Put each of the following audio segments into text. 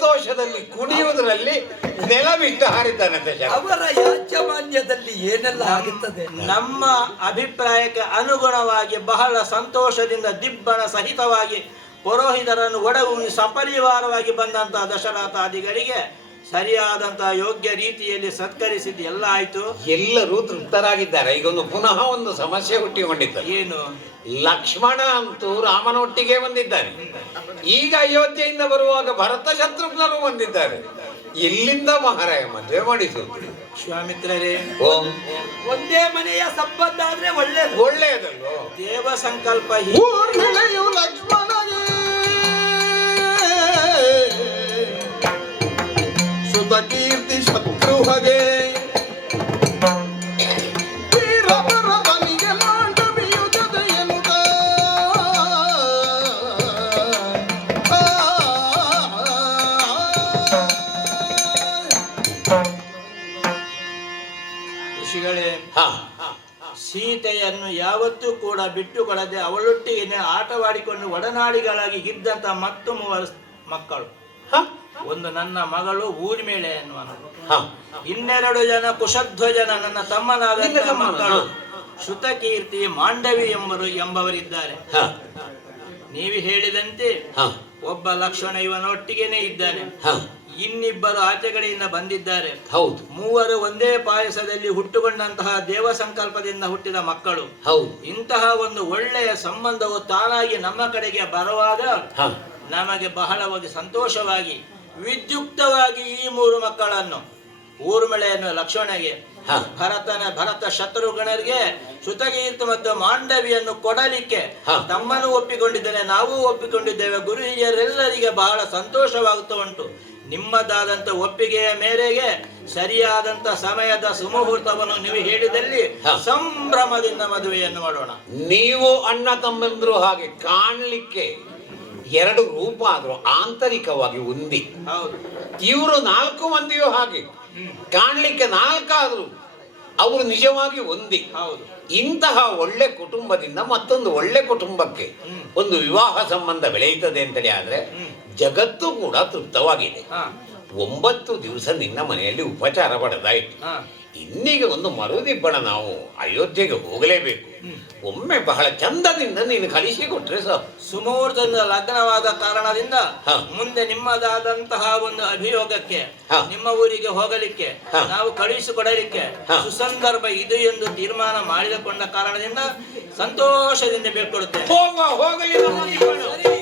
ಸಂತೋಷದಲ್ಲಿ ಕುಣಿಯುವುದರಲ್ಲಿ ನೆಲವಿಟ್ಟು ಹಾರಿದ್ದಾನೆ ಹಾರಿದ್ದಾನಂತೆ. ಅವರ ಯಾಜಮಾನ್ಯದಲ್ಲಿ ಏನೆಲ್ಲ ಆಗುತ್ತದೆ ನಮ್ಮ ಅಭಿಪ್ರಾಯಕ್ಕೆ ಅನುಗುಣವಾಗಿ ಬಹಳ ಸಂತೋಷದಿಂದ ದಿಬ್ಬಣ ಸಹಿತವಾಗಿ ಪುರೋಹಿತರನ್ನು ಒಡಗೂಡಿ ಸಪರಿವಾರವಾಗಿ ಬಂದಂತಹ ದಶರಥಾದಿಗಳಿಗೆ ಸರಿಯಾದಂತಹ ಯೋಗ್ಯ ರೀತಿಯಲ್ಲಿ ಸತ್ಕರಿಸಿದ್ದು ಎಲ್ಲ ಆಯ್ತು? ಎಲ್ಲರೂ ತೃಪ್ತರಾಗಿದ್ದಾರೆ. ಈಗ ಒಂದು ಪುನಃ ಒಂದು ಸಮಸ್ಯೆ ಹುಟ್ಟಿಕೊಂಡಿದ್ದಾರೆ ಏನು? ಲಕ್ಷ್ಮಣ ಅಂತೂ ರಾಮನೊಟ್ಟಿಗೆ ಬಂದಿದ್ದಾರೆ. ಈಗ ಅಯೋಧ್ಯೆಯಿಂದ ಬರುವಾಗ ಭರತ ಶತ್ರುಘ್ನರು ಬಂದಿದ್ದಾರೆ. ಎಲ್ಲಿಂದ ಮಹಾರಾಯ ಮದುವೆ ಮಾಡಿದ್ರು ಸ್ವಾಮಿತ್ರರೇ ಓಂ. ಒಂದೇ ಮನೆಯ ಸಂಬಂಧ ಆದ್ರೆ ಒಳ್ಳೇದು. ಒಳ್ಳೆಯದಲ್ಲ ದೇವ ಸಂಕಲ್ಪ ಹೀ ಸುತ ಕೀರ್ತಿ ಶತ್ರುಹಗೆ ಋಷಿಗಳೇ ಹಾ. ಸೀತೆಯನ್ನು ಯಾವತ್ತೂ ಕೂಡ ಬಿಟ್ಟು ಕೊಡದೆ ಅವಳೊಟ್ಟಿಗೆ ಆಟವಾಡಿಕೊಂಡು ಒಡನಾಡಿಗಳಾಗಿ ಇದ್ದಂತ ಮತ್ತು ಮೂವರು ಮಕ್ಕಳು. ಹಾ. ಒಂದು ನನ್ನ ಮಗಳು ಊರ್ಮಿಳೆ ಎನ್ನುವನು ಇನ್ನೆರಡು ಜನ ಕುಶಧ್ವಜನ ನನ್ನ ತಮ್ಮನಾದ ಮಕ್ಕಳು. ಶ್ರುತಕೀರ್ತಿ ಮಾಂಡವಿ ಎಂಬರು ಎಂಬವರಿದ್ದಾರೆ. ನೀವು ಹೇಳಿದಂತೆ ಒಬ್ಬ ಲಕ್ಷ್ಮಣ ಇವನೊಟ್ಟಿಗೆನೆ ಇದ್ದಾನೆ. ಇನ್ನಿಬ್ಬರು ಆಚೆ ಕಡೆಯಿಂದ ಬಂದಿದ್ದಾರೆ. ಹೌದು. ಮೂವರು ಒಂದೇ ಪಾಯಸದಲ್ಲಿ ಹುಟ್ಟುಕೊಂಡಂತಹ ದೇವ ಸಂಕಲ್ಪದಿಂದ ಹುಟ್ಟಿದ ಮಕ್ಕಳು. ಹೌದು. ಇಂತಹ ಒಂದು ಒಳ್ಳೆಯ ಸಂಬಂಧವು ತಾನಾಗಿ ನಮ್ಮ ಕಡೆಗೆ ಬರುವಾಗ ನಮಗೆ ಬಹಳವಾಗಿ ಸಂತೋಷವಾಗಿ ವಿದ್ಯುಕ್ತವಾಗಿ ಈ ಮೂರು ಮಕ್ಕಳನ್ನು ಊರ್ಮಳೆಯನ್ನು ಲಕ್ಷ್ಮಣಗೆ. ಭರತನ ಭರತ ಶತ್ರುಗಣರಿಗೆ ಶ್ರುತಕೀರ್ತಿ ಮತ್ತು ಮಾಂಡವಿಯನ್ನು ಕೊಡಲಿಕ್ಕೆ ತಮ್ಮನು ತಮ್ಮನ್ನು ಒಪ್ಪಿಕೊಂಡಿದ್ದೇನೆ ನಾವು ಒಪ್ಪಿಕೊಂಡಿದ್ದೇವೆ ಗುರು ಹಿರಿಯರೆಲ್ಲರಿಗೆ ಬಹಳ ಸಂತೋಷವಾಗುತ್ತಾ ಉಂಟು ನಿಮ್ಮದಾದಂತ ಒಪ್ಪಿಗೆಯ ಮೇರೆಗೆ ಸರಿಯಾದಂತ ಸಮಯದ ಸುಮುಹೂರ್ತವನ್ನು ನೀವು ಹೇಳಿದಲ್ಲಿ. ಸಂಭ್ರಮದಿಂದ ಮದುವೆಯನ್ನು ಮಾಡೋಣ ನೀವು ಅಣ್ಣ ತಮ್ಮಂದ್ರು ಹಾಗೆ ಕಾಣಲಿಕ್ಕೆ ಎರಡು ರೂಪ ಆದರೂ ಆಂತರಿಕವಾಗಿ ಹೊಂದಿ ಹೌದು. ಇವರು ನಾಲ್ಕು ಮಂದಿಯೂ ಹಾಗೆ ಕಾಣಲಿಕ್ಕೆ ನಾಲ್ಕಾದ್ರು ಅವರು ನಿಜವಾಗಿ ಒಂದಿ. ಹೌದು. ಇಂತಹ ಒಳ್ಳೆ ಕುಟುಂಬದಿಂದ ಮತ್ತೊಂದು ಒಳ್ಳೆ ಕುಟುಂಬಕ್ಕೆ ಒಂದು ವಿವಾಹ ಸಂಬಂಧ ಬೆಳೆಯುತ್ತದೆ ಅಂತೇಳಿ ಆದ್ರೆ ಜಗತ್ತು ಕೂಡ ತೃಪ್ತವಾಗಿದೆ. ಒಂಬತ್ತು ದಿವಸ ನಿನ್ನ ಮನೆಯಲ್ಲಿ ಉಪಚಾರ ಪಡೆದಾಯ್ತು. ಇನ್ನೀಗ ಒಂದು ಮರುದಿಬ್ಬಣ ನಾವು ಅಯೋಧ್ಯೆಗೆ ಹೋಗಲೇಬೇಕು. ಒಮ್ಮೆ ಬಹಳ ಚಂದದಿಂದ ನೀನು ಕಲಿಸಿಕೊಟ್ರೆ ಸಾಕು. ಸುಮುಹೂರ್ತದಿಂದ ಲಗ್ನವಾದ ಕಾರಣದಿಂದ. ಮುಂದೆ ನಿಮ್ಮದಾದಂತಹ ಒಂದು ಅಭಿಯೋಗಕ್ಕೆ. ನಿಮ್ಮ ಊರಿಗೆ ಹೋಗಲಿಕ್ಕೆ. ನಾವು ಕಳುಹಿಸಿಕೊಡಲಿಕ್ಕೆ ಕೊಡಲಿಕ್ಕೆ ಸುಸಂದರ್ಭ ಇದು ಎಂದು ತೀರ್ಮಾನ ಮಾಡಿಕೊಂಡ ಕಾರಣದಿಂದ ಸಂತೋಷದಿಂದ ಬೇಕೊಡುತ್ತೆ ಹೋಗುವ ಹೋಗಲಿ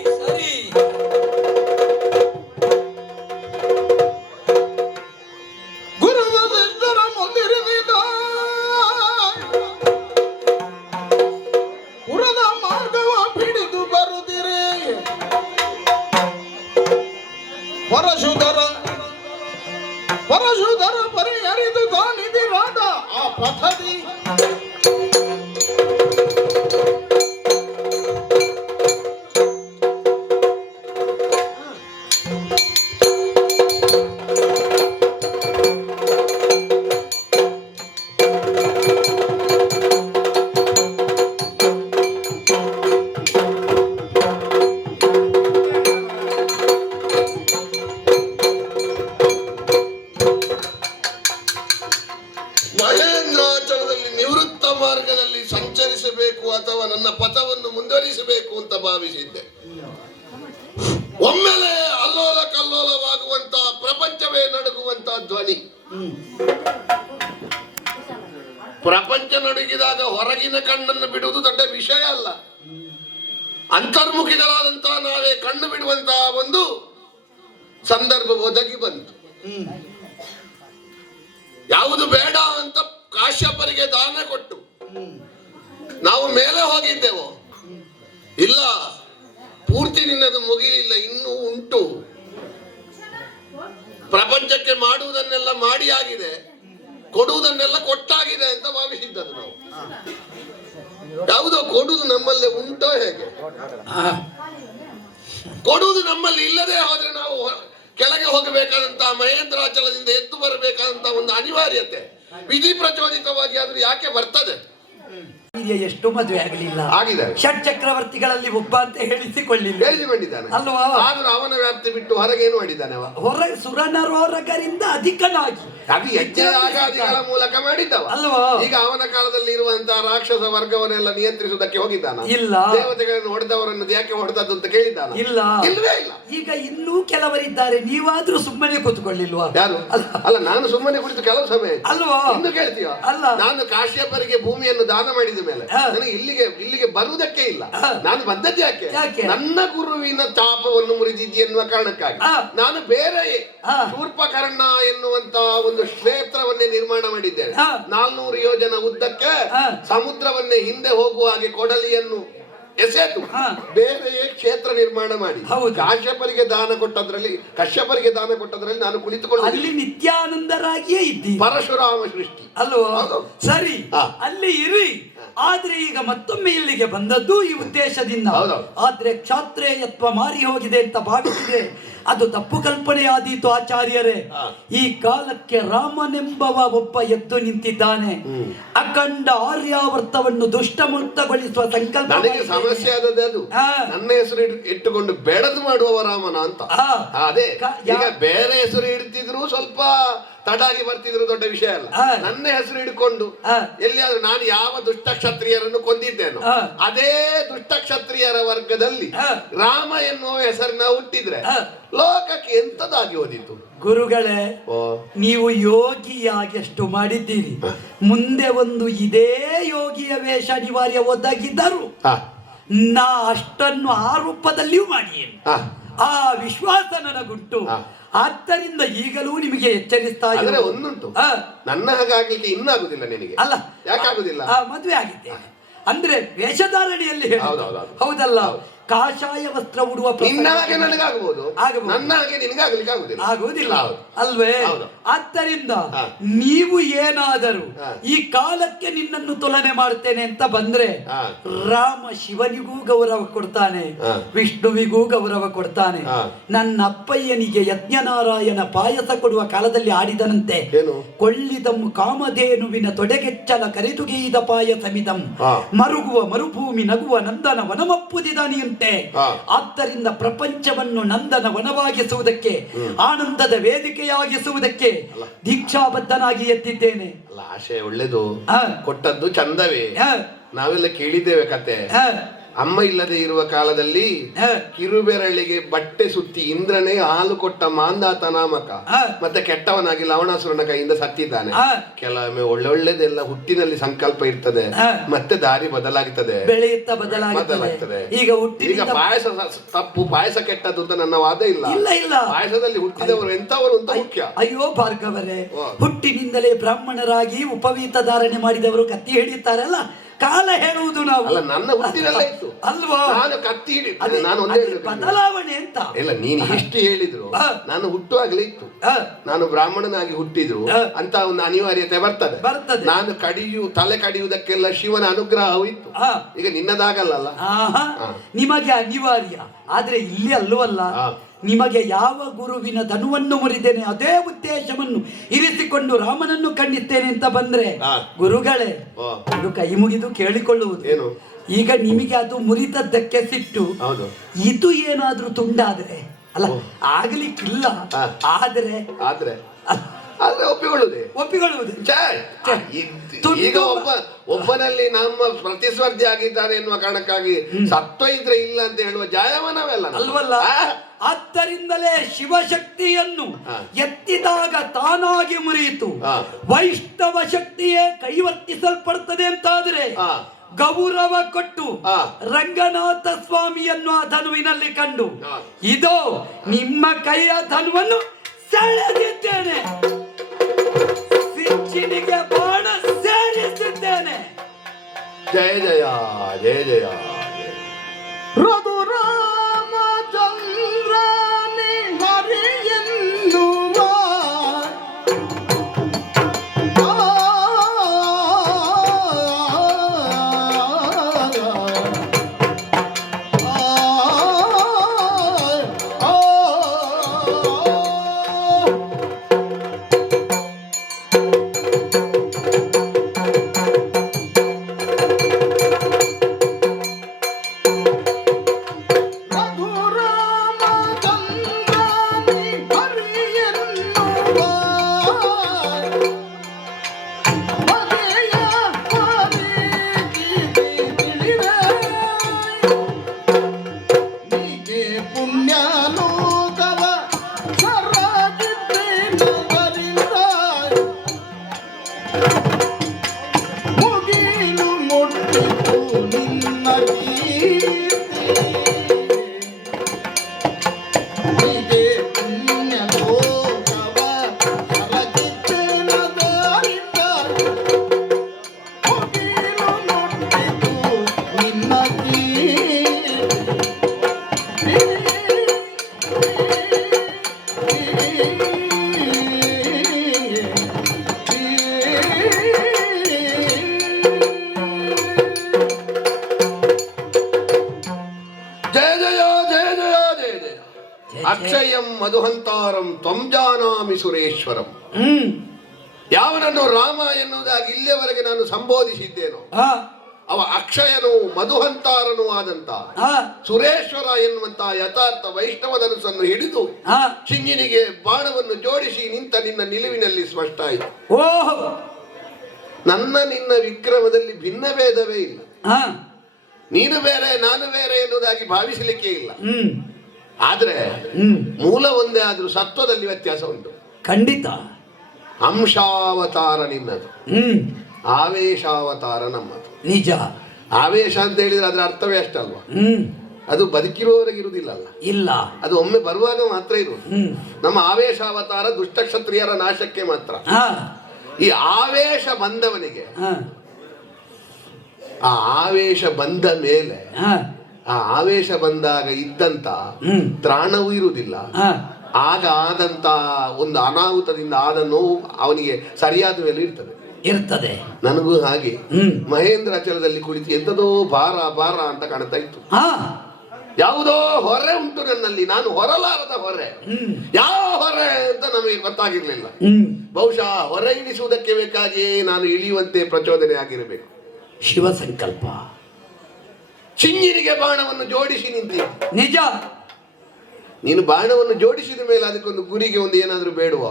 ಸಂದರ್ಭ ಒದಗಿ ಬಂತು. ಯಾವುದು ಬೇಡ ಅಂತ ಕಾಶ್ಯಪರಿಗೆ ದಾನ ಕೊಟ್ಟು ನಾವು ಮೇಲೆ ಹೋಗಿದ್ದೆವು. ಇಲ್ಲ ಪೂರ್ತಿ ನಿನ್ನದು ಮುಗಿಲಿಲ್ಲ ಇನ್ನೂ ಉಂಟು. ಪ್ರಪಂಚಕ್ಕೆ ಮಾಡುವುದನ್ನೆಲ್ಲ ಮಾಡಿ ಆಗಿದೆ ಕೊಡುವುದನ್ನೆಲ್ಲ ಕೊಟ್ಟಾಗಿದೆ ಅಂತ ಭಾವಿಸಿದ್ದದು ನಾವು. ಯಾವುದೋ ಕೊಡುವುದು ನಮ್ಮಲ್ಲೇ ಉಂಟೋ ಹೇಗೆ? ಕೊಡುವುದು ನಮ್ಮಲ್ಲಿ ಇಲ್ಲದೆ ಹೋದ್ರೆ ನಾವು ಕೆಳಗೆ ಹೋಗಬೇಕಾದಂತಹ ಮಹೇಂದ್ರಾಚಲದಿಂದ ಎದ್ದು ಬರಬೇಕಾದಂತಹ ಒಂದು ಅನಿವಾರ್ಯತೆ. ವಿಧಿ ಪ್ರಚೋದಿತವಾಗಿ ಆದ್ರೂ ಯಾಕೆ ಬರ್ತದೆ? ಎಷ್ಟು ಮದುವೆ ಆಗಲಿಲ್ಲ. ಆಗಿದೆ. ಷಟ್ ಚಕ್ರವರ್ತಿಗಳಲ್ಲಿ ಒಬ್ಬ ಅಂತ ಹೇಳಿಸಿಕೊಳ್ಳಿಲ್ಲ. ಹೇಳಿಸಿಕೊಂಡಿದ್ದಾನೆ ಅಲ್ವಾ? ಆದ್ರೂ ಅವನ ವ್ಯಾಪ್ತಿ ಬಿಟ್ಟು ಹೊರಗೆ ಏನು ಮಾಡಿದ್ದಾನೆ ಅವ? ಹೊರ ಸುರನರೋರಗರಿಂದ ಅಧಿಕನಾಗಿ. ಅದು ಹೆಚ್ಚಿನ ಯಾಗಾದಿಗಳ ಮೂಲಕ ಮಾಡಿದ್ದವ. ಅಲ್ವಾ? ಈಗ ಅವನ ಕಾಲದಲ್ಲಿ ಇರುವಂತಹ ರಾಕ್ಷಸ ವರ್ಗವನ್ನೆಲ್ಲ ನಿಯಂತ್ರಿಸುವುದಕ್ಕೆ ಹೋಗಿದ್ದಾನ. ಇಲ್ಲ. ದೇವತೆಗಳನ್ನು ಹೊಡೆದವರನ್ನು ಯಾಕೆ ಹೊಡೆದದ್ದು ಅಂತ ಕೇಳಿದ್ದಾನ. ಇಲ್ಲ. ಇಲ್ಲವೇ ಇಲ್ಲ. ಈಗ ಇನ್ನೂ ಕೆಲವರಿದ್ದಾರೆ. ನೀವಾದ್ರೂ ಸುಮ್ಮನೆ ಕೂತ್ಕೊಳ್ಳಿಲ್ವಾ? ಯಾರು? ಅಲ್ಲ. ನಾನು ಸುಮ್ಮನೆ ಕುಳಿತು ಕೆಲವು ಸಮಯ ಅಲ್ವಾ? ಇನ್ನು ಕೇಳ್ತೀಯ? ಅಲ್ಲ. ನಾನು ಕಾಶ್ಯಪರಿಗೆ ಭೂಮಿಯನ್ನು ದಾನ ಮಾಡಿದ ಮೇಲೆ. ನನಗೆ ಇಲ್ಲಿಗೆ ಇಲ್ಲಿಗೆ ಬರುವುದಕ್ಕೆ ಇಲ್ಲ. ನಾನು ಬಂದದ್ದು ಯಾಕೆ? ನನ್ನ ಗುರುವಿನ ತಾಪವನ್ನು ಮುರಿದಿದ್ದೆ ಎನ್ನುವ ಕಾರಣಕ್ಕಾಗಿ. ನಾನು ಬೇರೆ. ಶೂರ್ಪಕರ್ಣ ಎನ್ನುವಂತ ಒಂದು ಕ್ಷೇತ್ರವನ್ನೇ ನಿರ್ಮಾಣ ಮಾಡಿದ್ದೇನೆ. ನಾಲ್ನೂರು ಯೋಜನ ಉದ್ದಕ್ಕೆ. ಸಮುದ್ರವನ್ನೇ ಹಿಂದೆ ಹೋಗುವ ಹಾಗೆ ಕೊಡಲಿಯನ್ನು ಎಸೆತು. ಬೇರೆ ಬೇರೆಯೇ ಕ್ಷೇತ್ರ ನಿರ್ಮಾಣ ಮಾಡಿ. ಹೌದು. ಕಾಶ್ಯಪರಿಗೆ ದಾನ ಕೊಟ್ಟದ್ರಲ್ಲಿ ಕಶ್ಯಪರಿಗೆ ದಾನ ಕೊಟ್ಟದ್ರಲ್ಲಿ ನಾನು ಕುಳಿತುಕೊಂಡು ಅಲ್ಲಿ ನಿತ್ಯಾನಂದರಾಗಿಯೇ ಇದ್ದಿ ಪರಶುರಾಮ ಸೃಷ್ಟಿ. ಅಲ್ವಾ ಸರಿ. ಅಲ್ಲಿ ಇರಿ. ಆದ್ರೆ ಈಗ ಮತ್ತೊಮ್ಮೆ ಇಲ್ಲಿಗೆ ಬಂದದ್ದು ಈ ಉದ್ದೇಶದಿಂದ. ಆದ್ರೆ ಕ್ಷಾತ್ರೇಯತ್ವ ಮಾರಿ ಹೋಗಿದೆ ಅಂತ ಭಾವಿಸಿದೆ ಅದು ತಪ್ಪು ಕಲ್ಪನೆಯಾದೀತು ಆಚಾರ್ಯರೇ. ಈ ಕಾಲಕ್ಕೆ ರಾಮನೆಂಬವ ಒಬ್ಬ ಎದ್ದು ನಿಂತಿದ್ದಾನೆ. ಅಖಂಡ ಆರ್ಯಾವರ್ತವನ್ನು ದುಷ್ಟಮುಕ್ತಗೊಳಿಸುವ ಸಂಕಲ್ಪ ನನಗೆ ಸಮಸ್ಯೆ ಆದದ್ದು ಅದು. ನನ್ನ ಹೆಸರು ಇಟ್- ಇಟ್ಟುಕೊಂಡು ಬೆಳೆದು ಮಾಡುವವ ರಾಮನ ಅಂತ. ಅದೇ. ಈಗ ಬೇರೆ ಹೆಸರು ಇಡ್ತಿದ್ರು ಸ್ವಲ್ಪ ತಡಾಗಿ ಬರ್ತಿದ್ರು ದೊಡ್ಡ ವಿಷಯ ಅಲ್ಲ. ನನ್ನ ಹೆಸರು ಹಿಡ್ಕೊಂಡು. ಎಲ್ಲಿಯಾದ್ರೂ ನಾನು ಯಾವ ದುಷ್ಟ ಕ್ಷತ್ರಿಯರನ್ನು ಕೊಂದಿದ್ದೇನೋ ಅದೇ ದುಷ್ಟ ಕ್ಷತ್ರಿಯರ ವರ್ಗದಲ್ಲಿ. ರಾಮ ಎನ್ನುವ ಹೆಸರನ್ನ ಹುಟ್ಟಿದ್ರೆ. ಲೋಕಕ್ಕೆ ಎಂತದಾಗಿ ಓದಿತು ಗುರುಗಳೇ ನೀವು ಯೋಗಿಯಾಗಿ ಎಷ್ಟು ಮಾಡಿದ್ದೀರಿ ಮುಂದೆ ಒಂದು ಇದೇ ಯೋಗಿಯ ವೇಷ ಅನಿವಾರ್ಯ ಒದಗಿದ್ದರು ನಾ ಅಷ್ಟನ್ನು ಆ ರೂಪದಲ್ಲಿಯೂ ಮಾಡಿ ಆ ವಿಶ್ವಾಸ ನನಗುಂಟು. ಆದ್ದರಿಂದ ಈಗಲೂ ನಿಮಗೆ ಎಚ್ಚರಿಸ್ತಾ ಇದ್ರೆ ಒಂದುಂಟು. ನನ್ನ ಹಾಗಾಗ್ಲಿಕ್ಕೆ ಇನ್ನಾಗುದಿಲ್ಲ ನಿನಗೆ. ಅಲ್ಲ. ಯಾಕಾಗುದಿಲ್ಲ? ಮದುವೆ ಆಗಿದ್ದೇನೆ. ಅಂದ್ರೆ ವೇಷಧಾರಣೆಯಲ್ಲಿ. ಹೌದಲ್ಲ? ಹೌದು. ಕಾಷಾಯ ವಸ್ತ್ರ ಉಡುವ ನಿನ್ನ ಹಾಗೆ ನನಗಾಗಬಹುದು ಆಗಬಹುದು. ನನ್ನ ಹಾಗೆ ನಿನಗಾಗ್ಲಿಕ್ಕೆ ಆಗುದಿಲ್ಲ ಆಗುವುದಿಲ್ಲ ಹೌದು. ಅಲ್ವೇ ಹೌದು. ಆದ್ದರಿಂದ ನೀವು ಏನಾದರೂ ಹಾ. ಈ ಕಾಲಕ್ಕೆ ನಿನ್ನನ್ನು ತುಲನೆ ಮಾಡ್ತೇನೆ ಅಂತ ಬಂದ್ರೆ ಹಾ. ರಾಮ ಶಿವನಿಗೂ ಗೌರವ ಕೊಡ್ತಾನೆ ಹಾ. ವಿಷ್ಣುವಿಗೂ ಗೌರವ ಕೊಡ್ತಾನೆ ಹಾ. ನನ್ನ ಅಪ್ಪಯ್ಯನಿಗೆ ಯಜ್ಞನಾರಾಯಣ ಪಾಯಸ ಕೊಡುವ ಕಾಲದಲ್ಲಿ ಆಡಿದನಂತೆ ಏನು? ಕೊಳ್ಳಿದಂ ಕಾಮಧೇನುವಿನ ತೊಡೆಗೆಚ್ಚಲ ಕರೆದುಗೆಯಿದ ಪಾಯಸಮಿದಂ ಹಾ. ಮರುಗುವ ಮರುಭೂಮಿ ನಗುವ ನಂದನ ವನಮಪ್ಪುದಿದನಿಯಂತೆ ಹಾ. ಆದ್ದರಿಂದ ಪ್ರಪಂಚವನ್ನು ನಂದನ ವನವಾಗಿಸುವುದಕ್ಕೆ ಆನಂದದ ವೇದಿಕೆಯಾಗಿಸುವುದಕ್ಕೆ ದೀಕ್ಷಾಬದ್ಧನಾಗಿ ಎದ್ದಿದ್ದೇನೆ ಅಲ್ಲ ಆಶೆ ಒಳ್ಳೇದು ಹಾ. ಕೊಟ್ಟದ್ದು ಚಂದವೇ ಹಾ. ನಾವೆಲ್ಲ ಕೇಳಿದ್ದೇವೆ ಕತೆ. ಅಮ್ಮ ಇಲ್ಲದೆ ಇರುವ ಕಾಲದಲ್ಲಿ. ಕಿರುಬೆರಳಿಗೆ ಬಟ್ಟೆ ಸುತ್ತಿ ಇಂದ್ರನೇ ಹಾಲು ಕೊಟ್ಟ ಮಾಂದಾತ ನಾಮಕ ಮತ್ತೆ ಕೆಟ್ಟವನಾಗಿ ಲವಣಾಸುರನ ಕೈಯಿಂದ ಸತ್ತಿದ್ದಾನೆ. ಕೆಲವೊಮ್ಮೆ ಒಳ್ಳೊಳ್ಳೆದೆಲ್ಲ ಹುಟ್ಟಿನಲ್ಲಿ ಸಂಕಲ್ಪ ಇರ್ತದೆ. ಮತ್ತೆ ದಾರಿ ಬದಲಾಗ್ತದೆ. ಬದಲಾಗ್ತದೆ. ಈಗ ಈಗ ಪಾಯಸ ತಪ್ಪು ಪಾಯಸ ಕೆಟ್ಟದ್ದು ಅಂತ ನನ್ನ ವಾದ ಇಲ್ಲ. ಪಾಯಸದಲ್ಲಿ ಹುಟ್ಟಿದವರು ಎಂತವರು ಅಂತ ಮುಖ್ಯ. ಅಯ್ಯೋ ಭಾರ್ಗವರೇ. ಹುಟ್ಟಿನಿಂದಲೇ ಬ್ರಾಹ್ಮಣರಾಗಿ ಉಪವೀತ ಧಾರಣೆ ಮಾಡಿದವರು ಕತ್ತಿ ಹಿಡಿಯುತ್ತಾರಲ್ಲ? ಕಾಲ ಹೇಳುವುದು ನಾವು. ಅಲ್ಲ ನನ್ನ ಹುಟ್ಟಿನಲ್ಲೇ ಇತ್ತು. ಅಲ್ವಾ? ನಾನು ಕತ್ತಿ ಹಿಡಿ ಅದೇ- ನಾನು ಒಂದೇ ಅದೇ ಬದಲಾವಣೆ ಅಂತ. ಇಲ್ಲ ನೀನು ಎಷ್ಟು ಹೇಳಿದ್ರು ಹಾ. ನಾನು ಹುಟ್ಟುವಾಗಲೇ ಇತ್ತು. ನಾನು ಬ್ರಾಹ್ಮಣನಾಗಿ ಹುಟ್ಟಿದ್ರು ಹಾ. ಅಂತ ಒಂದು ಅನಿವಾರ್ಯತೆ ಬರ್ತದೆ. ಬರ್ತದೆ. ನಾನು ಕಡಿಯು ತಲೆ ಕಡಿಯುವುದಕ್ಕೆಲ್ಲ ಶಿವನ ಅನುಗ್ರಹವೂ ಇತ್ತು. ಈಗ ನಿನ್ನದಾಗಲ್ಲ ಆಹಾ, ನಿಮಗೆ ಅನಿವಾರ್ಯ. ಆದ್ರೆ ಇಲ್ಲಿ ಅಲ್ಲವಲ್ಲ. ನಿಮಗೆ ಯಾವ ಗುರುವಿನ ಧನುವನ್ನು ಮುರಿದೇನೆ ಅದೇ ಉದ್ದೇಶವನ್ನು ಇರಿಸಿಕೊಂಡು ರಾಮನನ್ನು ಕಂಡಿದ್ದೇನೆ ಅಂತ ಬಂದ್ರೆ ಗುರುಗಳೇ ಅದು ಇದು ಕೈ ಮುಗಿದು ಕೇಳಿಕೊಳ್ಳುವುದು. ಏನು? ಈಗ ನಿಮಗೆ ಅದು ಮುರಿದದ್ದಕ್ಕೆ ಸಿಟ್ಟು. ಹೌದು. ಇದು ಏನಾದ್ರೂ ತುಂಡಾದ್ರೆ ಅಲ್ಲ ಆಗ್ಲಿಕ್ಕಿಲ್ಲ. ಆದ್ರೆ ಆದ್ರೆ? ಆದ್ರೆ ಒಪ್ಪಿಕೊಳ್ಳುದೇ ಒಪ್ಪಿಕೊಳ್ಳುವುದು ಛೇ. ಇದ್- ಈಗ ಒಬ್ಬ ಒಬ್ಬನಲ್ಲಿ ನಮ್ಮ ಪ್ರತಿಸ್ಪರ್ಧಿ ಆಗಿದ್ದಾರೆ ಎನ್ನುವ ಕಾರಣಕ್ಕಾಗಿ ಸತ್ವ ಇದ್ರೆ ಇಲ್ಲ ಅಂತ ಹೇಳುವ ಜಾಯಮಾನವೇ ಅಲ್ಲ ನಮ್ಮದು. ಅಲ್ವಲ್ಲ ಆ? ಆದ್ದರಿಂದಲೇ ಶಿವಶಕ್ತಿಯನ್ನು ಹಾ. ಎತ್ತಿದಾಗ ತಾನಾಗಿ ಮುರಿಯಿತು ಹಾ. ವೈಷ್ಣವ ಶಕ್ತಿಯೇ ಕೈವರ್ತಿಸಲ್ಪಡ್ತದೆ ಅಂತಾದ್ರೆ ಹಾ. ಗೌರವ ಕೊಟ್ಟು ಹಾ. ರಂಗನಾಥ ಸ್ವಾಮಿಯನ್ನು ಆ ಧನುವಿನಲ್ಲಿ ಕಂಡು ಇದು ಇದೋ ನಿಮ್ಮ ಕೈಯ ಧನುವನ್ನು ಸೆಳೆದಿದ್ದೇನೆ ಸಿಂಚಿನಿಗೆ ಬಾಣ ಸೇರಿಸಿದ್ದೇನೆ ಜಯ ಜಯ ಜಯ ಜಯ. ಅಕ್ಷಯಂ ಮಧುಹಂತಾರಂ ತ್ವಂಜಾನಾಮಿ ಸುರೇಶ್ವರಂ. ಹ್ಮ್. ಯಾವನನ್ನು ರಾಮ ಎನ್ನುವುದಾಗಿ ಇಲ್ಲಿಯವರೆಗೆ ನಾನು ಸಂಬೋಧಿಸಿದ್ದೇನೋ ಅವ ಅಕ್ಷಯನು ಮಧುಹಂತಾರನು ಆದಂತ ಸುರೇಶ್ವರ ಎನ್ನುವಂತ ಯಥಾರ್ಥ ವೈಷ್ಣವ ಧನಸ್ಸನ್ನು ಹಿಡಿದು ಚಿಂಗಿನಿಗೆ ಶಿಂಗಿನಿಗೆ ಬಾಣವನ್ನು ಜೋಡಿಸಿ ನಿಂತ ನಿನ್ನ ನಿಲುವಿನಲ್ಲಿ ಸ್ಪಷ್ಟ ಆಯಿತು. ಓಹೋ. ನನ್ನ ನಿನ್ನ ವಿಕ್ರಮದಲ್ಲಿ ಭಿನ್ನ ಭೇದವೇ ಇಲ್ಲ. ನೀನು ಬೇರೆ ನಾನು ಬೇರೆ ಎನ್ನುವುದಾಗಿ ಭಾವಿಸಲಿಕ್ಕೆ ಇಲ್ಲ. ಆದ್ರೆ ಮೂಲ ಒಂದೇ ಆದ್ರೂ ಸತ್ವದಲ್ಲಿ ವ್ಯತ್ಯಾಸ ಉಂಟು. ಖಂಡಿತ. ಅಂಶಾವತಾರ ನಿನ್ನದು. ಹ್ಮ್. ಆವೇಶಾವತಾರ ನಮ್ಮದು. ನಿಜ. ಆವೇಶ ಅಂತ ಹೇಳಿದ್ರೆ ಅದರ ಅರ್ಥವೇ ಅಷ್ಟಲ್ವಾ ಹ್ಮ್. ಅದು ಬದುಕಿರುವವರೆಗೆ ಇರುವುದಿಲ್ಲಲ್ಲ. ಇಲ್ಲ. ಅದು ಒಮ್ಮೆ ಬರುವಾಗ ಮಾತ್ರ ಇರು ನಮ್ಮ ಆವೇಶ ಅವತಾರ ದುಷ್ಟ ದುಷ್ಟಕ್ಷತ್ರಿಯರ ನಾಶಕ್ಕೆ ಮಾತ್ರ. ಈ ಆವೇಶ ಬಂದವನಿಗೆ ಆ ಆವೇಶ ಬಂದ ಮೇಲೆ ಆ ಆವೇಶ ಬಂದಾಗ ಇದ್ದಂತ ತ್ರಾಣವೂ ಇರುವುದಿಲ್ಲ. ಆಗ ಆದಂತ ಒಂದು ಅನಾಹುತದಿಂದ ಆದ ನೋವು ಅವನಿಗೆ ಸರಿಯಾದ ಮೇಲೆ ಇರ್ತದೆ. ಇರ್ತದೆ. ನನಗೂ ಹಾಗೆ. ಮಹೇಂದ್ರ ಅಚಲದಲ್ಲಿ ಕುಳಿತು ಎಂತದೋ ಭಾರ ಭಾರ ಅಂತ ಕಾಣ್ತಾ ಇತ್ತು. ಯಾವುದೋ ಹೊರೆ ಉಂಟು ನನ್ನಲ್ಲಿ. ನಾನು ಹೊರಲಾರದ ಹೊರೆ. ಯಾವ ಹೊರೆ ಅಂತ ನಮಗೆ ಗೊತ್ತಾಗಿರ್ಲಿಲ್ಲ. ಬಹುಶಃ ಹೊರೆ ಇಳಿಸುವುದಕ್ಕೆ ಬೇಕಾಗಿಯೇ ನಾನು ಇಳಿಯುವಂತೆ ಪ್ರಚೋದನೆ ಆಗಿರಬೇಕು. ಶಿವ ಸಂಕಲ್ಪ ಚಿಂಗಿನಿಗೆ ಬಾಣವನ್ನು ಜೋಡಿಸಿ ನಿಂತಿ ನಿಜ. ನೀನು ಬಾಣವನ್ನು ಜೋಡಿಸಿದ ಮೇಲೆ ಅದಕ್ಕೊಂದು ಗುರಿಗೆ ಒಂದು ಏನಾದರೂ ಬೇಡುವ?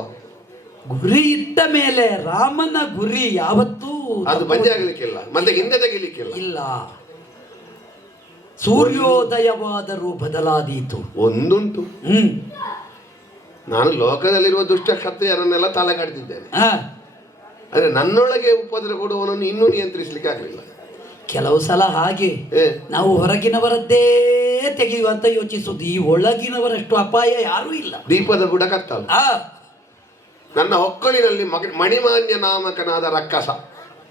ಗುರಿ ಇಟ್ಟ ಮೇಲೆ ರಾಮನ ಗುರಿ ಯಾವತ್ತೂ ಅದು ಬಂಜೆ ಆಗಲಿಕ್ಕಿಲ್ಲ. ಮತ್ತೆ ಹಿಂದೆ ತೆಗಿಲಿಕ್ಕಿಲ್ಲ. ಇಲ್ಲ. ಸೂರ್ಯೋದಯವಾದರೂ ಬದಲಾದೀತು. ಒಂದುಂಟು. ಹ್ಮ್. ನಾನು ಲೋಕದಲ್ಲಿರುವ ದುಷ್ಟ ಕ್ಷತ್ರಿಯರನ್ನೆಲ್ಲ ತಲೆ ಕಡ್ದಿದ್ದೇನೆ ಆ, ಆದ್ರೆ ನನ್ನೊಳಗೆ ಉಪದ್ರ ಕೊಡುವವನನ್ನು ಇನ್ನೂ ನಿಯಂತ್ರಿಸಲಿಕ್ಕೆ ಆಗಲಿಲ್ಲ. ಕೆಲವು ಸಲ ಹಾಗೆ. ನಾವು ಹೊರಗಿನವರದ್ದೇ ತೆಗೆಯುವಂತ ಯೋಚಿಸುದು ಈ ಒಳಗಿನವರಷ್ಟು ಅಪಾಯ ಯಾರೂ ಇಲ್ಲ. ದೀಪದ ಬುಡ ಕತ್ತಲ್ಲ ಆ. ನನ್ನ ಹೊಕ್ಕಳಿನಲ್ಲಿ ಮಗ ಮಣಿಮಾನ್ಯ ನಾಮಕನಾದ ರಕ್ಕಸ.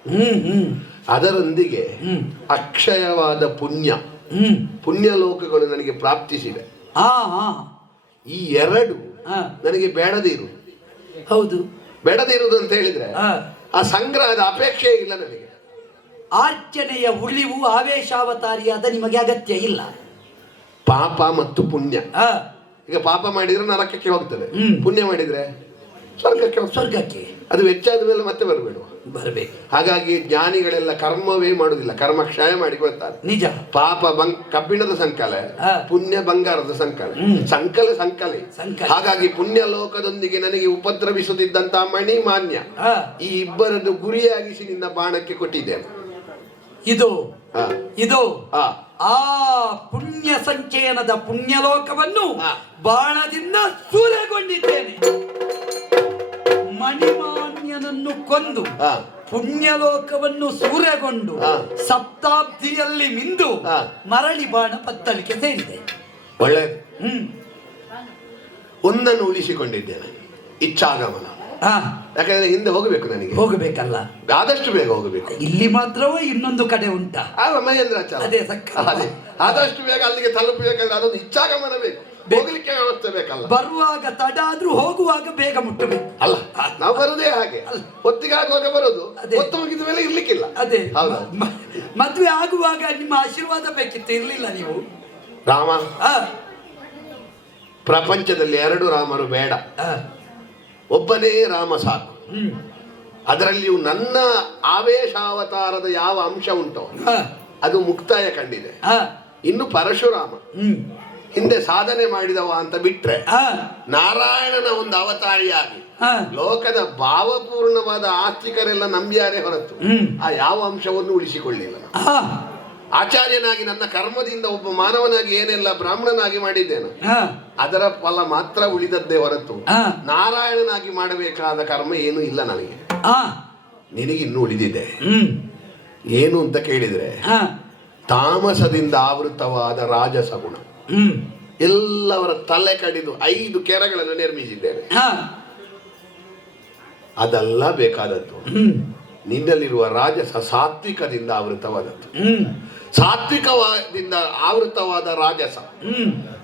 ಹ್ಮ್ ಹ್ಮ್. ಅದರೊಂದಿಗೆ ಅಕ್ಷಯವಾದ ಪುಣ್ಯ. ಹ್ಮ್. ಪುಣ್ಯ ಲೋಕಗಳು ನನಗೆ ಹಾ ಈ ಎರಡು ನನಗೆ ಬೇಡದೇ ಇರು ಹೌದು. ಬೇಡದೇ ಇರುವುದು ಅಂತ ಹೇಳಿದ್ರೆ ಆ. ಆ ಸಂಗ್ರಹದ ಅಪೇಕ್ಷೆ ಇಲ್ಲ ನನಗೆ. ಆರ್ಚನೆಯ ಉಳಿವು ಆವೇಶಾವತಾರಿಯಾದ ನಿಮಗೆ ಅಗತ್ಯ ಇಲ್ಲ. ಪಾಪ ಮತ್ತು ಪುಣ್ಯ. ಈಗ ಪಾಪ ಮಾಡಿದ್ರೆ ನರಕಕ್ಕೆ ಹೋಗ್ತದೆ. ಪುಣ್ಯ ಮಾಡಿದ್ರೆ ಸ್ವರ್ಗಕ್ಕೆ ಸ್ವರ್ಗಕ್ಕೆ. ಅದು ವೆಚ್ಚ ಆದ ಮೇಲೆ ಮತ್ತೆ ಬರಬೇಡ ಬರಬೇಕು. ಹಾಗಾಗಿ ಜ್ಞಾನಿಗಳೆಲ್ಲ ಕರ್ಮವೇ ಮಾಡುವುದಿಲ್ಲ. ಕರ್ಮ ಕ್ಷಯ ಮಾಡಿ ಮಾಡಿಕೊಳ್ತಾರೆ ನಿಜ. ಪಾಪ ಬಂಗ್ ಕಬ್ಬಿಣದ ಸಂಕಲೆ ಪುಣ್ಯ ಬಂಗಾರದ ಸಂಕಲೆ. ಸಂಕಲೆ ಸಂಕಲೆ. ಹಾಗಾಗಿ ಪುಣ್ಯ ಲೋಕದೊಂದಿಗೆ ನನಗೆ ಉಪದ್ರವಿಸುತ್ತಿದ್ದಂತ ಮಣಿ ಮಾನ್ಯ ಈ ಇಬ್ಬರನ್ನು ಗುರಿಯಾಗಿಸಿ ನಿನ್ನ ಬಾಣಕ್ಕೆ ಕೊಟ್ಟಿದ್ದೇನೆ. ಇದು. ಇದು. ಆ ಪುಣ್ಯ ಸಂಚಯನದ ಪುಣ್ಯಲೋಕವನ್ನು. ಬಾಣದಿಂದ ಸೂರೆಗೊಂಡಿದ್ದೇನೆ ಮಣಿಮಾನ್ಯನನ್ನು ಕೊಂದು. ಪುಣ್ಯಲೋಕವನ್ನು ಸೂರೆಗೊಂಡು. ಸಪ್ತಾಬ್ದಿಯಲ್ಲಿ ಮಿಂದು. ಮರಳಿ ಬಾಣ ಪತ್ತಳಿಕೆ ಸೇರಿದೆ ಒಳ್ಳೆ ಹ್ಮ್ ಒಂದನ್ನು ಉಳಿಸಿಕೊಂಡಿದ್ದೇನೆ ಇಚ್ಛಾಗಮನ ಯಾಕಂದ್ರೆ ಹಿಂದೆ ಹೋಗಬೇಕು ನನಗೆ. ಹೋಗಬೇಕಲ್ಲ. ಆದಷ್ಟು ಬೇಗ ಹೋಗಬೇಕು. ಇಲ್ಲಿ ಮಾತ್ರವೋ ಇನ್ನೊಂದು ಕಡೆ ಉಂಟಾ? ಆಗ ಮಹೇಂದ್ರಾಚಾರ ಅದೇ ಸಕ್ಕ- ಅದೇ. ಆದಷ್ಟು ಬೇಗ ಅಲ್ಲಿಗೆ ತಲುಪಬೇಕಂದ್ರೆ ಅದೊಂದು ಇಚ್ಛಾಗ ಬೇಕು ಹೋಗ್ಲಿಕ್ಕೆ ವ್ಯವಸ್ಥೆ ಬೇಕಲ್ಲ. ಬರುವಾಗ ತಡ ಆದ್ರೂ ಹೋಗುವಾಗ ಬೇಗ ಮುಟ್ಟಬೇಕು. ಅಲ್ಲ ನಾವು ಬರುದೇ ಹಾಗೆ. ಹೊತ್ತಿಗಾಗುವಾಗ ಬರೋದು ಅದೇ. ಹೊತ್ತು ಹೋಗಿದ ಮೇಲೆ ಇರ್ಲಿಕ್ಕಿಲ್ಲ. ಅದೇ. ಹೌದು. ಮದುವೆ ಆಗುವಾಗ ನಿಮ್ಮ ಆಶೀರ್ವಾದ ಬೇಕಿತ್ತು ಇರ್ಲಿಲ್ಲ ನೀವು? ರಾಮ ಪ್ರಪಂಚದಲ್ಲಿ ಎರಡು ರಾಮರು ಬೇಡ. ಒಬ್ಬನೇ ರಾಮ ಸಾಕು. ಅದರಲ್ಲಿಯೂ ನನ್ನ ಆವೇಶಾವತಾರದ ಯಾವ ಅಂಶ ಉಂಟೋ? ಅದು ಮುಕ್ತಾಯ ಕಂಡಿದೆ. ಇನ್ನು ಪರಶುರಾಮ. ಹಿಂದೆ ಸಾಧನೆ ಮಾಡಿದವ ಅಂತ ಬಿಟ್ರೆ ನಾರಾಯಣನ ಒಂದು ಅವತಾರಿಯಾಗಿ ಲೋಕದ ಭಾವಪೂರ್ಣವಾದ ಆಸ್ತಿಕರೆಲ್ಲ ನಂಬಿಯಾರೇ ಹೊರತು ಆ ಯಾವ ಅಂಶವನ್ನು ಉಳಿಸಿಕೊಳ್ಳಿಲ್ಲ. ಆಚಾರ್ಯನಾಗಿ ನನ್ನ ಕರ್ಮದಿಂದ ಒಬ್ಬ ಮಾನವನಾಗಿ ಏನೆಲ್ಲ ಬ್ರಾಹ್ಮಣನಾಗಿ ಮಾಡಿದ್ದೇನೆ ಅದರ ಫಲ ಮಾತ್ರ ಉಳಿದದ್ದೇ ಹೊರತು ನಾರಾಯಣನಾಗಿ ಮಾಡಬೇಕಾದ ಕರ್ಮ ಏನು ಇಲ್ಲ ನನಗೆ. ನಿನಗೆ ಇನ್ನು ಉಳಿದಿದೆ. ಏನು ಅಂತ ಕೇಳಿದ್ರೆ ತಾಮಸದಿಂದ ಆವೃತವಾದ ರಾಜಸ ಗುಣ. ಎಲ್ಲವರ ತಲೆ ಕಡಿದು ಐದು ಕೆರೆಗಳನ್ನು ನಿರ್ಮಿಸಿದ್ದೇನೆ. ಅದೆಲ್ಲ ಬೇಕಾದದ್ದು. ನಿನ್ನಲ್ಲಿರುವ ರಾಜಸ ಸಾತ್ವಿಕದಿಂದ ಆವೃತವಾದದ್ದು. ಸಾತ್ವಿಕವಾದಿಂದ ಆವೃತವಾದ ರಾಜಸ.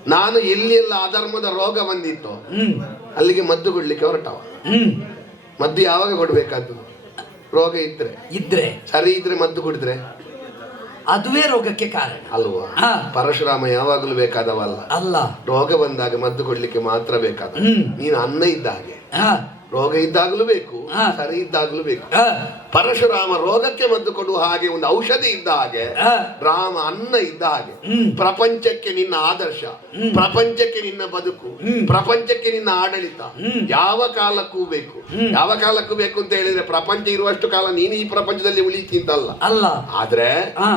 ನಾನು ಎಲ್ಲಿ ಎಲ್ಲ ಅಧರ್ಮದ ರೋಗ ಬಂದಿತ್ತು. ಅಲ್ಲಿಗೆ ಮದ್ದು ಕೊಡ್ಲಿಕ್ಕೆ ಹೊರಟವ. ಮದ್ದು ಯಾವಾಗ ಕೊಡ್ಬೇಕಾದ್ದು? ರೋಗ ಇದ್ರೆ. ಇದ್ರೆ. ಸರಿ ಇದ್ರೆ ಮದ್ದು ಕುಡಿದ್ರೆ? ಅದುವೇ ರೋಗಕ್ಕೆ ಕಾರಣ. ಅಲ್ವಾ. ಪರಶುರಾಮ ಯಾವಾಗಲೂ ಬೇಕಾದವಲ್ಲ. ಅಲ್ಲ. ರೋಗ ಬಂದಾಗ ಮದ್ದು ಕೊಡ್ಲಿಕ್ಕೆ ಮಾತ್ರ ಬೇಕಾದ. ನೀನು ಅನ್ನ ಇದ್ದ ಹಾಗೆ. ಹಾ. ರೋಗ ಇದ್ದಾಗಲೂ ಬೇಕು ಸರಿ ಇದ್ದಾಗಲೂ ಬೇಕು. ಪರಶುರಾಮ ರೋಗಕ್ಕೆ ಮದ್ದು ಕೊಡುವ ಹಾಗೆ ಒಂದು ಔಷಧಿ ಇದ್ದ ಹಾಗೆ ರಾಮ ಅನ್ನ ಇದ್ದ ಹಾಗೆ. ಪ್ರಪಂಚಕ್ಕೆ ನಿನ್ನ ಆದರ್ಶ ಪ್ರಪಂಚಕ್ಕೆ ನಿನ್ನ ಬದುಕು ಪ್ರಪಂಚಕ್ಕೆ ನಿನ್ನ ಆಡಳಿತ. ಯಾವ ಕಾಲಕ್ಕೂ ಬೇಕು. ಯಾವ ಕಾಲಕ್ಕೂ ಬೇಕು ಅಂತ ಹೇಳಿದ್ರೆ ಪ್ರಪಂಚ ಇರುವಷ್ಟು ಕಾಲ ನೀನು ಈ ಪ್ರಪಂಚದಲ್ಲಿ ಉಳಿತಿದ್ದಲ್ಲ ಅಲ್ಲ. ಆದ್ರೆ.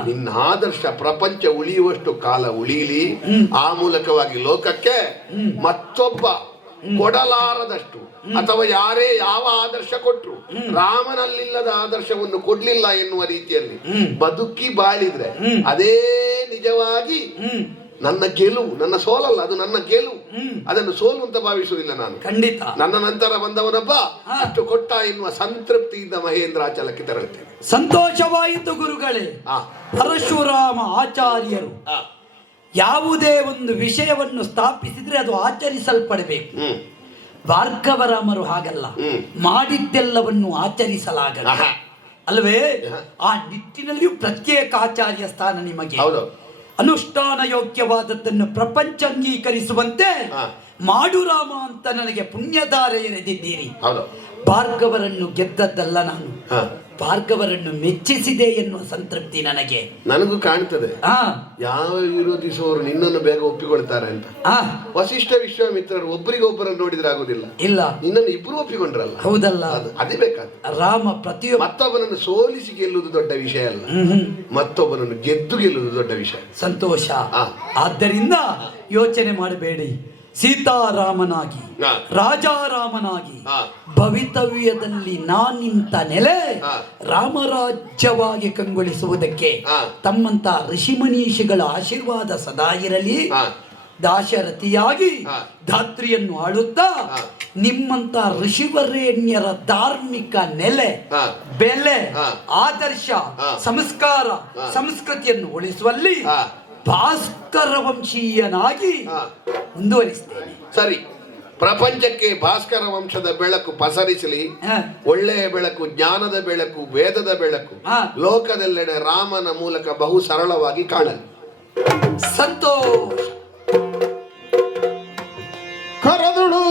ನಿನ್ನ ಆದರ್ಶ ಪ್ರಪಂಚ ಉಳಿಯುವಷ್ಟು ಕಾಲ ಉಳಿಯಲಿ ಆ ಮೂಲಕವಾಗಿ ಲೋಕಕ್ಕೆ ಮತ್ತೊಬ್ಬ ಕೊಡಲಾರದಷ್ಟು. ಅಥವಾ ಯಾರೇ ಯಾವ ಆದರ್ಶ ಕೊಟ್ರು ರಾಮನಲ್ಲಿಲ್ಲದ ಆದರ್ಶವನ್ನು ಕೊಡ್ಲಿಲ್ಲ ಎನ್ನುವ ರೀತಿಯಲ್ಲಿ ಬದುಕಿ ಬಾಳಿದ್ರೆ ಅದೇ ನಿಜವಾಗಿ ನನ್ನ ಗೆಲುವು ನನ್ನ ಸೋಲಲ್ಲ ಅದು ನನ್ನ ಗೆಲುವು ಅದನ್ನು ಸೋಲು ಅಂತ ಭಾವಿಸುವುದಿಲ್ಲ ನಾನು. ಖಂಡಿತ. ನನ್ನ ನಂತರ ಬಂದವನೊಬ್ಬ ಅಷ್ಟು ಕೊಟ್ಟ ಎನ್ನುವ ಸಂತೃಪ್ತಿಯಿಂದ ಮಹೇಂದ್ರಾಚಲಕ್ಕೆ ತೆರಳುತ್ತೇನೆ. ಸಂತೋಷವಾಯಿತು ಗುರುಗಳೇ. ಪರಶುರಾಮ ಆಚಾರ್ಯರು. ಯಾವುದೇ ಒಂದು ವಿಷಯವನ್ನು ಸ್ಥಾಪಿಸಿದ್ರೆ ಅದು ಆಚರಿಸಲ್ಪಡಬೇಕು. ಭಾರ್ಗವರಾಮರು ಹಾಗಲ್ಲ. ಮಾಡಿದ್ದೆಲ್ಲವನ್ನು ಆಚರಿಸಲಾಗಲ್ಲ ಅಲ್ವೇ? ಆ ನಿಟ್ಟಿನಲ್ಲಿಯೂ ಪ್ರತ್ಯೇಕ ಆಚಾರ್ಯ ಸ್ಥಾನ ನಿಮಗೆ. ಅನುಷ್ಠಾನ ಯೋಗ್ಯವಾದದ್ದನ್ನು ಪ್ರಪಂಚ ಅಂಗೀಕರಿಸುವಂತೆ ಮಾಡುರಾಮ ಮಾಡು ರಾಮ ಅಂತ ನನಗೆ ಪುಣ್ಯಧಾರೆ ಎರೆದಿದ್ದೀರಿ. ಭಾರ್ಗವರನ್ನು ಗೆದ್ದದ್ದಲ್ಲ ನಾನು. ಭಾರ್ಗವರನ್ನು ಮೆಚ್ಚಿಸಿದೆ ಎನ್ನುವ ಸಂತೃಪ್ತಿ ನನಗೆ. ನನಗೂ ಕಾಣ್ತದೆ. ಆ. ಯಾವ ವಿರೋಧಿಸುವವರು ನಿನ್ನನ್ನು ಬೇಗ ಒಪ್ಪಿಕೊಳ್ತಾರೆ ಅಂತ. ಆ. ವಸಿಷ್ಠ ವಿಶ್ವಾಮಿತ್ರರು ಒಬ್ಬರಿಗೊಬ್ಬರನ್ನು ನೋಡಿದ್ರೆ ಆಗುದಿಲ್ಲ. ಇಲ್ಲ. ನಿನ್ನನ್ನು ಇಬ್ರು ಒಪ್ಪಿಕೊಂಡ್ರಲ್ಲ. ಹೌದಲ್ಲ. ಅದು ಅದೇ ಬೇಕಾದ ರಾಮ ಪ್ರತಿಯೊಬ್ಬ ಮತ್ತೊಬ್ಬನನ್ನು ಸೋಲಿಸಿ ಗೆಲ್ಲುವುದು ದೊಡ್ಡ ವಿಷಯ ಅಲ್ಲ. ಮತ್ತೊಬ್ಬನನ್ನು ಗೆದ್ದು ಗೆಲ್ಲುವುದು ದೊಡ್ಡ ವಿಷಯ. ಸಂತೋಷ. ಆ. ಆದ್ದರಿಂದ ಯೋಚನೆ ಮಾಡಬೇಡಿ. ಸೀತಾರಾಮನಾಗಿ ರಾಜಾರಾಮನಾಗಿ. ಭವಿತವ್ಯದಲ್ಲಿ ನಾನಿಂತ ನೆಲೆ. ರಾಮರಾಜ್ಯವಾಗಿ ಕಂಗೊಳಿಸುವುದಕ್ಕೆ. ತಮ್ಮಂತ ಋಷಿಮನೀಷಿಗಳ ಆಶೀರ್ವಾದ ಸದಾ ಇರಲಿ. ದಾಶರಥಿಯಾಗಿ ಧಾತ್ರಿಯನ್ನು ಆಳುತ್ತಾ. ನಿಮ್ಮಂತ ಋಷಿವರೇಣ್ಯರ ಧಾರ್ಮಿಕ ನೆಲೆ ಬೆಲೆ. ಆದರ್ಶ ಸಂಸ್ಕಾರ ಸಂಸ್ಕೃತಿಯನ್ನು ಉಳಿಸುವಲ್ಲಿ. ಭಾಸ್ಕರ ವಂಶೀಯನಾಗಿ. ಮುಂದುವರಿಸ್ತೇನೆ ಸರಿ ಪ್ರಪಂಚಕ್ಕೆ ಭಾಸ್ಕರ ವಂಶದ ಬೆಳಕು ಪಸರಿಸಲಿ. ಒಳ್ಳೆಯ ಬೆಳಕು ಜ್ಞಾನದ ಬೆಳಕು ವೇದದ ಬೆಳಕು. ಲೋಕದೆಲ್ಲೆಡೆ ರಾಮನ ಮೂಲಕ ಬಹು ಸರಳವಾಗಿ ಕಾಣಲಿ ಸಂತೋಷ ಕರದುಳು